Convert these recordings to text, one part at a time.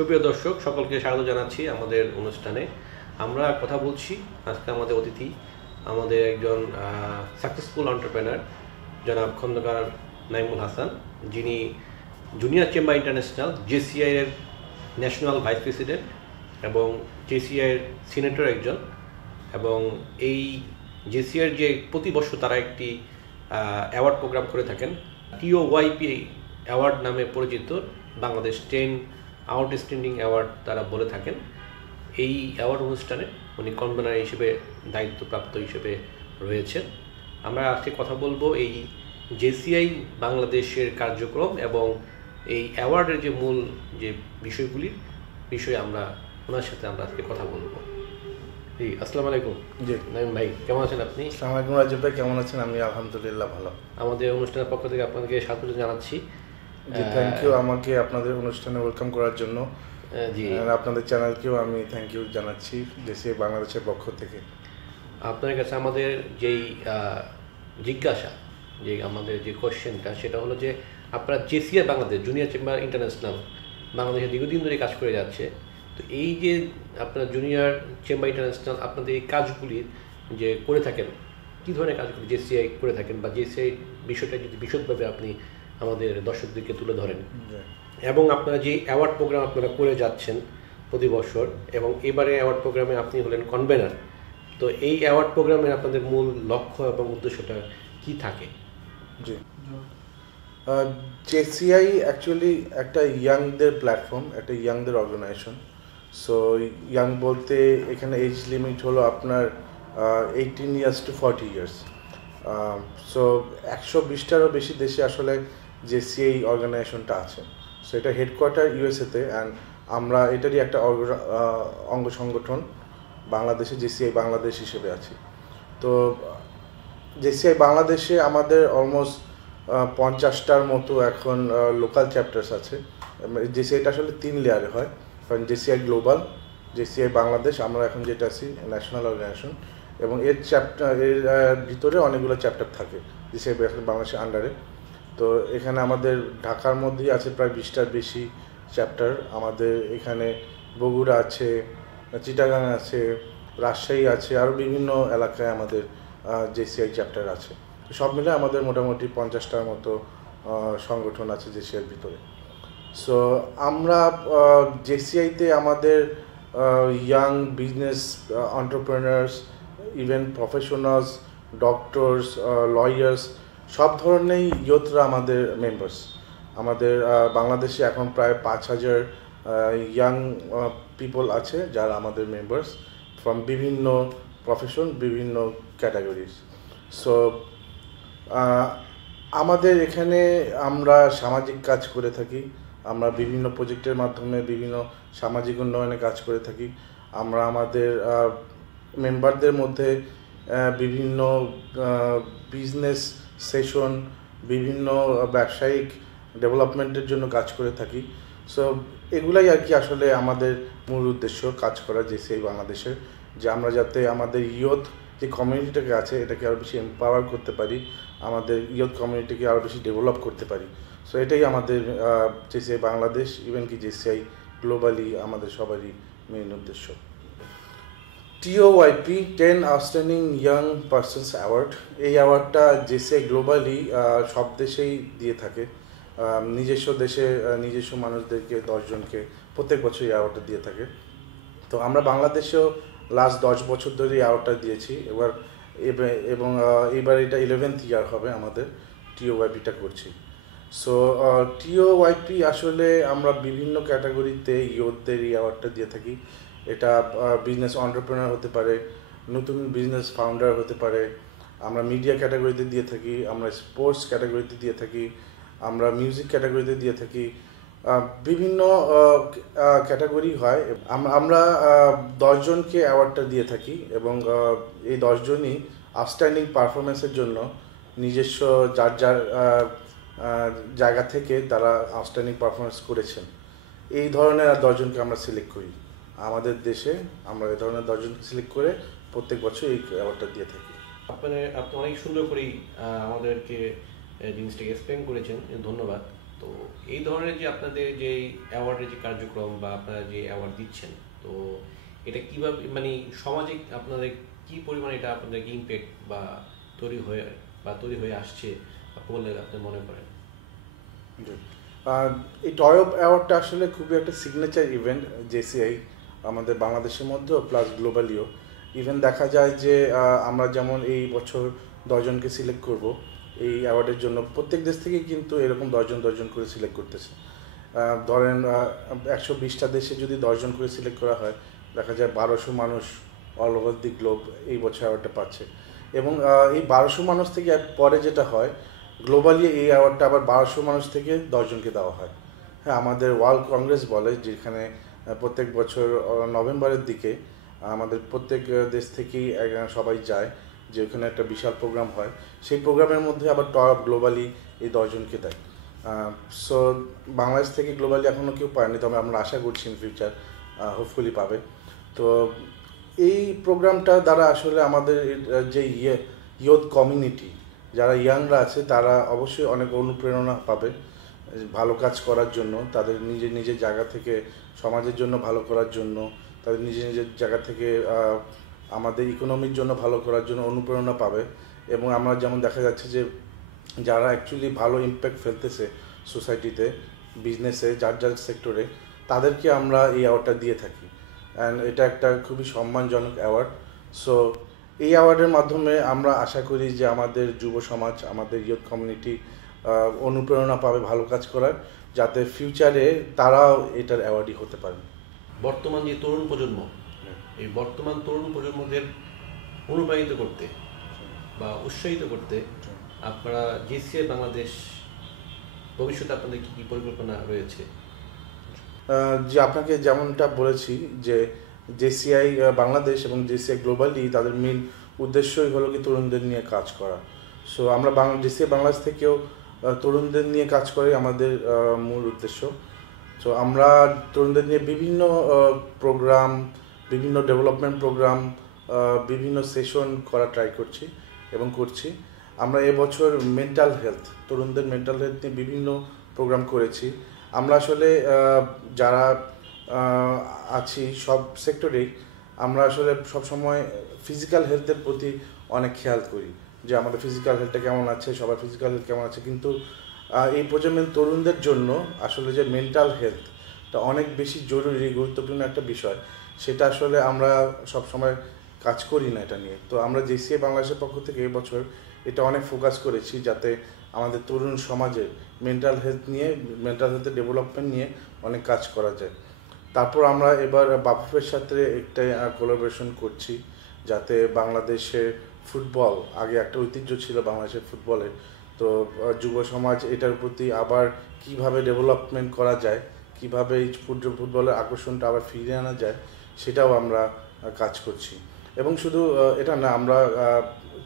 সুপ্রিয় দর্শক সকলকে স্বাগত জানাচ্ছি আমাদের অনুষ্ঠানে। আমরা কথা বলছি আজকে আমাদের অতিথি আমাদের একজন সাকসেসফুল এন্টারপ্রেনার জনাব খন্দকার নাইমুল হাসান, যিনি জুনিয়র চেম্বার ইন্টারন্যাশনাল জেসিআই এর ন্যাশনাল ভাইস প্রেসিডেন্ট এবং জেসিআই এর সিনেটর একজন। এবং এই জেসিআই যে প্রতি বছর তারা একটি অ্যাওয়ার্ড প্রোগ্রাম করে থাকেন, TOYP অ্যাওয়ার্ড নামে পরিচিত, বাংলাদেশ 10 আউটস্ট্যান্ডিং অ্যাওয়ার্ড তারা বলে থাকেন। এই অ্যাওয়ার্ড অনুষ্ঠানে উনি কনভেনার হিসেবে দায়িত্বপ্রাপ্ত হিসেবে রয়েছেন। আমরা আজকে কথা বলবো এই জেসিআই বাংলাদেশের কার্যক্রম এবং এই অ্যাওয়ার্ডের যে মূল যে বিষয়গুলির বিষয়ে ওনার সাথে আমরা আজকে কথা বলবো। জি, আসসালামু আলাইকুম। জি নাইম ভাই, কেমন আছেন আপনি? আসসালামু আলাইকুম রাজীব ভাই, কেমন আছেন? আমি আলহামদুলিল্লাহ ভালো। আমাদের অনুষ্ঠানের পক্ষ থেকে আপনাদেরকে স্বাগত জানাচ্ছি। জি, থ্যাংক ইউ আমাকে আপনাদের অনুষ্ঠানে ওয়েলকাম করার জন্য। জি, আপনাদের চ্যানেলকেও আমি থ্যাংক ইউ জানাচ্ছি জেসিআই বাংলাদেশের পক্ষ থেকে। আপনার কাছে আমাদের যেই জিজ্ঞাসা, যে আমাদের যে কোশ্চেনটা, সেটা হলো যে আপনারা JCI Bangladesh junior chamber international বাংলাদেশে দীর্ঘদিন ধরে কাজ করে যাচ্ছে। তো এই যে আপনার জুনিয়র চেম্বার ইন্টারন্যাশনাল আপনাদের এই কাজগুলি যে করে থাকেন, কী ধরনের কাজগুলি জেসিআই করে থাকেন, বা জেসিআই বিষয়টা যদি বিশদভাবে আপনি আমাদের দর্শকদেরকে তুলে ধরেন, এবং আপনারা যে অ্যাওয়ার্ড প্রোগ্রাম আপনারা করে যাচ্ছেন প্রতি বছর, এবং এবারে অ্যাওয়ার্ড প্রোগ্রামে আপনি হলেন কনভেনার। তো এই অ্যাওয়ার্ড প্রোগ্রামের আপনাদের মূল লক্ষ্য এবং উদ্দেশ্যটা কি থাকে? জি, জেসিআই অ্যাকচুয়ালি একটা ইয়াংদের প্ল্যাটফর্ম, একটা ইয়াংদের অর্গানাইজেশন। সো ইয়াং বলতে এখানে এজ লিমিট হলো আপনার 18 ইয়ার্স টু 40 ইয়ার্স। সো 120টারও বেশি দেশে আসলে জেসিআই অর্গানাইজেশনটা আছে। সো এটা হেডকোয়ার্টার ইউএসএতে, অ্যান্ড আমরা এটারই একটা অঙ্গ সংগঠন বাংলাদেশে, জেসিআই বাংলাদেশ হিসেবে আছি। তো জেসিআই বাংলাদেশে আমাদের অলমোস্ট 50টার মতো এখন লোকাল চ্যাপ্টার্স আছে। জেসিআইটা আসলে 3 লেয়ারে হয়, কারণ জেসিআই গ্লোবাল, জেসিআই বাংলাদেশ, আমরা এখন যেটা আছি ন্যাশনাল অর্গানাইজেশন, এবং এর ভিতরে অনেকগুলো চ্যাপ্টার থাকে জেসিআই বাংলাদেশের আন্ডারে। তো এখানে আমাদের ঢাকার মধ্যেই আছে প্রায় 20টার বেশি চ্যাপ্টার। আমাদের এখানে বগুড়া আছে, চিটাগাং আছে, রাজশাহী আছে, আরও বিভিন্ন এলাকায় আমাদের জেসিআই চ্যাপ্টার আছে। সব মিলে আমাদের মোটামুটি 50টার মতো সংগঠন আছে জেসিআইয়ের ভিতরে। সো আমরা জেসিআইতে আমাদের young business entrepreneurs, even professionals, doctors, lawyers, সব ধরনেরই ইয়ুথরা আমাদের মেম্বার্স। আমাদের বাংলাদেশে এখন প্রায় 5000 ইয়াং পিপল আছে যারা আমাদের মেম্বার্স, ফ্রম বিভিন্ন প্রফেশন, বিভিন্ন ক্যাটাগরিজ। সো আমাদের এখানে আমরা সামাজিক কাজ করে থাকি। আমরা বিভিন্ন প্রজেক্টের মাধ্যমে বিভিন্ন সামাজিক উন্নয়নে কাজ করে থাকি। আমরা আমাদের মেম্বারদের মধ্যে বিভিন্ন বিজনেস সেশন, বিভিন্ন ব্যবসায়িক ডেভেলপমেন্টের জন্য কাজ করে থাকি। সো এগুলাই আর কি আসলে আমাদের মূল উদ্দেশ্য কাজ করা জেসিআই বাংলাদেশের, যে আমরা যাতে আমাদের ইয়ুথ যে কমিউনিটিটাকে আছে এটাকে আরও বেশি এম্পাওয়ার করতে পারি, আমাদের ইয়ুথ কমিউনিটিকে আরও বেশি ডেভেলপ করতে পারি। সো এটাই আমাদের জেসিআই বাংলাদেশ, ইভেন কি জেসিআই গ্লোবালি আমাদের সবারই মেইন উদ্দেশ্য। TOYP 10 outstanding young persons award, এই অ্যাওয়ার্ডটা জেসিআই গ্লোবালি সব দেশেই দিয়ে থাকে। নিজস্ব দেশে নিজস্ব মানুষদেরকে 10 জনকে প্রত্যেক বছর এই অ্যাওয়ার্ডটা দিয়ে থাকে। তো আমরা বাংলাদেশেও লাস্ট 10 বছর ধরে এই অ্যাওয়ার্ডটা দিয়েছি। এবং এবার এটা 11th ইয়ার হবে আমাদের TOYPটা করছি। সো TOYP আসলে আমরা বিভিন্ন ক্যাটাগরিতে ইয়ুথদের এই অ্যাওয়ার্ডটা দিয়ে থাকি। এটা বিজনেস এন্টারপ্রেনার হতে পারে, নতুন বিজনেস ফাউন্ডার হতে পারে, আমরা মিডিয়া ক্যাটাগরিতে দিয়ে থাকি, আমরা স্পোর্টস ক্যাটাগরিতে দিয়ে থাকি, আমরা মিউজিক ক্যাটাগরিতে দিয়ে থাকি, বিভিন্ন ক্যাটাগরি হয়। আমরা 10 জনকে অ্যাওয়ার্ডটা দিয়ে থাকি, এবং এই 10 জনই আউটস্ট্যান্ডিং পারফরমেন্সের জন্য নিজস্ব যার যার জায়গা থেকে তারা আউটস্ট্যান্ডিং পারফরমেন্স করেছেন। এই ধরনের 10 জনকে আমরা সিলেক্ট করি আমাদের দেশে। আমরা এই ধরনের 10 জনকে সিলেক্ট করে প্রত্যেক বছর এই অ্যাওয়ার্ডটা দিয়ে থাকি। আপনি অনেক সুন্দর করেই আমাদেরকে জিনিসটাকে এক্সপ্লেন করেছেন, ধন্যবাদ। তো এই ধরনের যে আপনাদের যে অ্যাওয়ার্ডের যে কার্যক্রম বা আপনারা যে অ্যাওয়ার্ড দিচ্ছেন, তো এটা কিভাবে মানে সমাজে আপনাদের কি পরিমাণে এটা আপনাদের ইমপ্যাক্ট বা তৈরি হয়ে আসছে বলে আপনি মনে করেন? এই টয়ব অ্যাওয়ার্ডটা আসলে খুবই একটা সিগনেচার ইভেন্ট জেসিআই আমাদের বাংলাদেশের মধ্যেও প্লাস গ্লোবালিও। ইভেন দেখা যায় যে আমরা যেমন এই বছর 10 জনকে সিলেক্ট করব এই অ্যাওয়ার্ডের জন্য, প্রত্যেক দেশ থেকেই কিন্তু এরকম 10 জন করে সিলেক্ট করতেছে। ধরেন 120টা দেশে যদি 10 জন করে সিলেক্ট করা হয়, দেখা যায় 1200 মানুষ অল ওভার দি গ্লোব এই বছর অ্যাওয়ার্ডটা পাচ্ছে। এবং এই 1200 মানুষ থেকে পরে যেটা হয়, গ্লোবালি এই অ্যাওয়ার্ডটা আবার 1200 মানুষ থেকে 10 জনকে দেওয়া হয়। হ্যাঁ, আমাদের ওয়ার্ল্ড কংগ্রেস বলে, যেখানে প্রত্যেক বছর নভেম্বরের দিকে আমাদের প্রত্যেক দেশ থেকেই সবাই যায়, যে ওখানে একটা বিশাল প্রোগ্রাম হয়। সেই প্রোগ্রামের মধ্যে আবার টপ গ্লোবালি এই 10 জনকে দেয়। সো বাংলাদেশ থেকে গ্লোবালি এখনও কেউ পায়নি, তবে আমরা আশা করছি ইন ফিউচার হোপফুলি পাবে। তো এই প্রোগ্রামটা দ্বারা আসলে আমাদের যে ইয়ুথ কমিউনিটি, যারা ইয়াংরা আছে, তারা অবশ্যই অনেক অনুপ্রেরণা পাবে ভালো কাজ করার জন্য, তাদের নিজের জায়গা থেকে সমাজের জন্য ভালো করার জন্য, তাদের নিজের জায়গা থেকে আমাদের ইকোনমির জন্য ভালো করার জন্য অনুপ্রেরণা পাবে। এবং আমরা যেমন দেখা যাচ্ছে যে যারা অ্যাকচুয়ালি ভালো ইম্প্যাক্ট ফেলতেছে সোসাইটিতে, বিজনেসে, যার সেক্টরে, তাদেরকে আমরা এই অ্যাওয়ার্ডটা দিয়ে থাকি। অ্যান্ড এটা একটা খুবই সম্মানজনক অ্যাওয়ার্ড। সো এই অ্যাওয়ার্ডের মাধ্যমে আমরা আশা করি যে আমাদের যুব সমাজ, আমাদের ইয়ুথ কমিউনিটি অনুপ্রেরণা পাবে ভালো কাজ করার, যাতে ফিউচারে তারাও এটার অ্যাওয়ার্ডই হতে পারে। বর্তমান যে তরুণ প্রজন্ম, এই বর্তমান তরুণ প্রজন্মদের অনুপ্রাণিত করতে বা উৎসাহিত করতে আপনারা জেসিআই বাংলাদেশ ভবিষ্যতে আপনাদের কী কী পরিকল্পনা রয়েছে? যে আপনাকে যেমনটা বলেছি যে জেসিআই বাংলাদেশ এবং জেসিআই গ্লোবালি তাদের মেন উদ্দেশ্যই হলো কি তরুণদের নিয়ে কাজ করা। সো আমরা জেসিআই বাংলাদেশ থেকেও তরুণদের নিয়ে কাজ করাই আমাদের মূল উদ্দেশ্য। সো আমরা তরুণদের নিয়ে বিভিন্ন প্রোগ্রাম, বিভিন্ন ডেভেলপমেন্ট প্রোগ্রাম, বিভিন্ন সেশন করা ট্রাই করছি এবং করছি। আমরা এবছর মেন্টাল হেলথ, তরুণদের মেন্টাল হেলথ নিয়ে বিভিন্ন প্রোগ্রাম করেছি। আমরা আসলে যারা আছি সব সেক্টরেই, আমরা আসলে সবসময় ফিজিক্যাল হেলথের প্রতি অনেক খেয়াল করি যে আমাদের ফিজিক্যাল হেলথটা কেমন আছে, সবার ফিজিক্যাল হেলথ কেমন আছে। কিন্তু এই প্রজন্মের তরুণদের জন্য আসলে যে মেন্টাল হেলথটা অনেক বেশি জরুরি, গুরুত্বপূর্ণ একটা বিষয়, সেটা আসলে আমরা সবসময় কাজ করি না এটা নিয়ে। তো আমরা জেসিআই বাংলাদেশের পক্ষ থেকে এবছর এটা অনেক ফোকাস করেছি, যাতে আমাদের তরুণ সমাজে মেন্টাল হেলথের ডেভেলপমেন্ট নিয়ে অনেক কাজ করা যায়। তারপর আমরা এবার বাফুফের সাথে একটা কোলাবোরেশন করছি, যাতে বাংলাদেশের ফুটবল, আগে একটা ঐতিহ্য ছিল বাংলাদেশের ফুটবলের, তো যুব সমাজ এটার প্রতি আবার কিভাবে ডেভেলপমেন্ট করা যায়, কিভাবে এই ফুটবলের আকর্ষণটা আবার ফিরিয়ে আনা যায়, সেটাও আমরা কাজ করছি। এবং শুধু এটা না, আমরা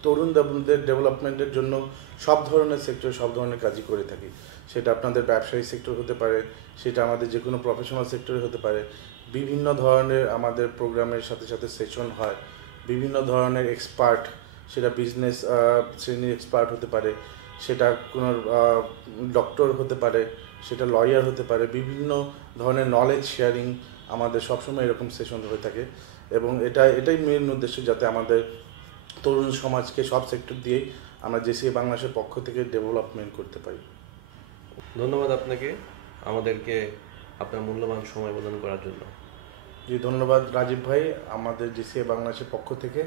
তরুণদের ডেভেলপমেন্টের জন্য সব ধরনের সেক্টর, সব ধরনের কাজই করে থাকি। সেটা আপনাদের ব্যবসায়ী সেক্টর হতে পারে, সেটা আমাদের যে কোনো প্রফেশনাল সেক্টরে হতে পারে। বিভিন্ন ধরনের আমাদের প্রোগ্রামের সাথে সাথে সেশন হয়, বিভিন্ন ধরনের এক্সপার্ট, সেটা বিজনেস শ্রেণীর এক্সপার্ট হতে পারে, সেটা কোনো ডক্টর হতে পারে, সেটা লয়ার হতে পারে, বিভিন্ন ধরনের নলেজ শেয়ারিং আমাদের সবসময় এরকম সেশন হয়ে থাকে। এবং এটাই মেন উদ্দেশ্য, যাতে আমাদের তরুণ সমাজকে সব সেক্টর দিয়েই আমরা জেসিআই বাংলাদেশের পক্ষ থেকে ডেভেলপমেন্ট করতে পারি। ধন্যবাদ আপনাকে আমাদেরকে আপনার মূল্যবান সময় প্রদান করার জন্য। জি, ধন্যবাদ রাজীব ভাই, আমাদের জেসিআই বাংলাদেশের পক্ষ থেকে